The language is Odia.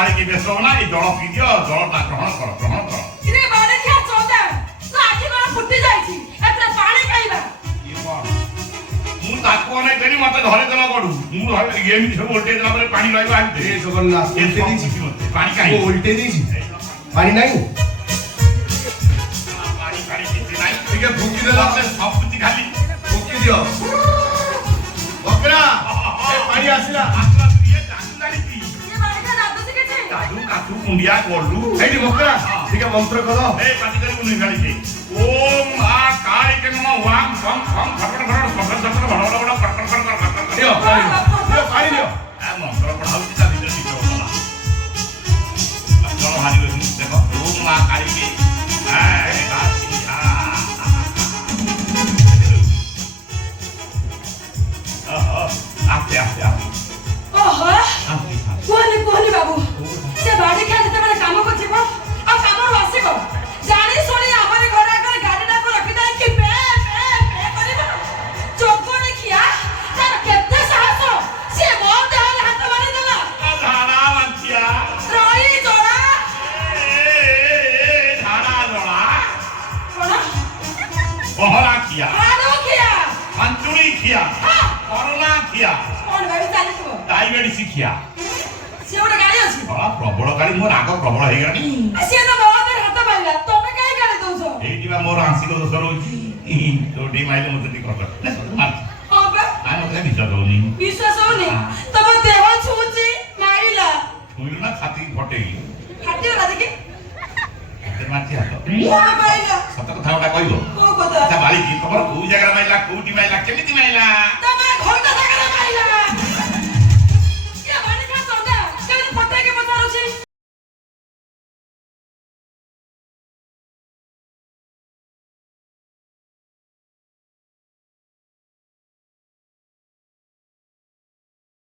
କାଳି କି ବେଶ ନା ଏ ଜଳ ପିଇ ଦିଅ ଜଳଟା ଗ୍ରହଣ କର କିରେ ବାଡେ ଖିଆ ଚନ୍ଦା ତୋ ଆଖି କଣ ଫୁଟି ଯାଇଛି ଏତେ ପାଣି ଖାଇବା ମୁଁ ତାକୁ ଅନେଇ ଦେଲି ମତେ ଧରି ଦେଲା ଗଡୁ ମୁଁ ଏମିତି ସବୁ ଓଲଟେଇ ଦେଲା ପରେ ପାଣି ରହିବ ଆଣିତେ ଏ ଜଗନ୍ନାଥ ଓଲଟେଇ ଦେଇଛି ପାଣି କାହିଁ ଓଲଟେଇ ଦେଇଛି ପାଣି ନାହିଁ ପାଣି କିଛି ନାହିଁ ଟିକେ ଫୁକି ଦେଲା ସବୁତି ଖାଲି ଫୁକି ଦିଅ ବକରା ଏ ପାଣି ଆସିଲା কাতু মুন্ডিয়া করলু এইটি বকরা ঠিক মন্ত্র করো এই পাটি করে গুনি গালিছে ওম মা কালী কে নমঃ ওয়াং ফং ফং ফটফট ফটফট ফটফট ফটফট বড় বড় বড় ফটফট ফটফট ফটফট দিও পানি দিও এ মন্ত্র পড়াউছি তা ভিতরে কিছু হলো না চলো হারি হইছে দেখো ওম মা কালী কে এই কালী আস্তে আস্তে ଓହୋ କୁହନି ବାବୁ ସେ ବାଡି ଖିଆ ଯେତେବେଳେ କାମ କରୁଥିବ ଆଉ କାମରୁ ଆସିବ ଜାଣି ଶୁଣି ଆମର ଘର ଆଗରେ ଗାଡିଟାକୁ ରଖିଥାଏ କି ପେ କରିବ ଚୋକଣି ଖିଆ ତାର କେତେ ସାହସ ସେ ମୋ ଦେହରେ ହାତ ମାରିଦେଲା ଧାରା ମାଞ୍ଚିଆ ରହି ଜଣା ଧାରା ଜଣା କଣ ପହରା ଖିଆ ହାଡ ଖିଆ ପାଞ୍ଚୁଳି ଖିଆ କରୋନା ଖିଆ କଣ ଭାବି ଚାଲିଥିବ ଡାଇବେଟିସ୍ ଖିଆ ସେ ଗୋଟେ ଗାଡି ଅଛି ପ୍ରବଳ ଗାଡି ମୋ ରାଗ ପ୍ରବଳ ହେଇଗଲାଣି ସିଏ ତ ମୋ ଦେହରେ ହାତ ମାରିଲା ତମେ କାହିଁ ଗାଳି ଦଉଛ ଏଇଠି ବା ମୋର ଆଂଶିକ ଦୋଷ ରହୁଛି ଯୋଉଠି ମାଇଲେ ମତେ ଟିକେ କଷ୍ଟ ମାରୁଛି ହଁ ବା ମତେ ବିଶ୍ୱାସ ହଉନି ବିଶ୍ୱାସ ହଉନି ତମ ଦେହ ଛୁଁଛି ମାରିଲା ଶୁଣିଲୁ ନା ଛାତି ଫଟେଇଲି ଫାଟିଗଲା ଦେଖି ହାତେ ମାରିଛି ହାତ କଣ ମାରିଲା ସତ କଥା ଗୋଟା କହିବ କୋଉ କଥା ଆଚ୍ଛା ବାଳିକି ତମର କୋଉ ଜାଗାରେ ମାଇଲା କୋଉଠି ମାଇଲା କେମିତି ମାଇଲା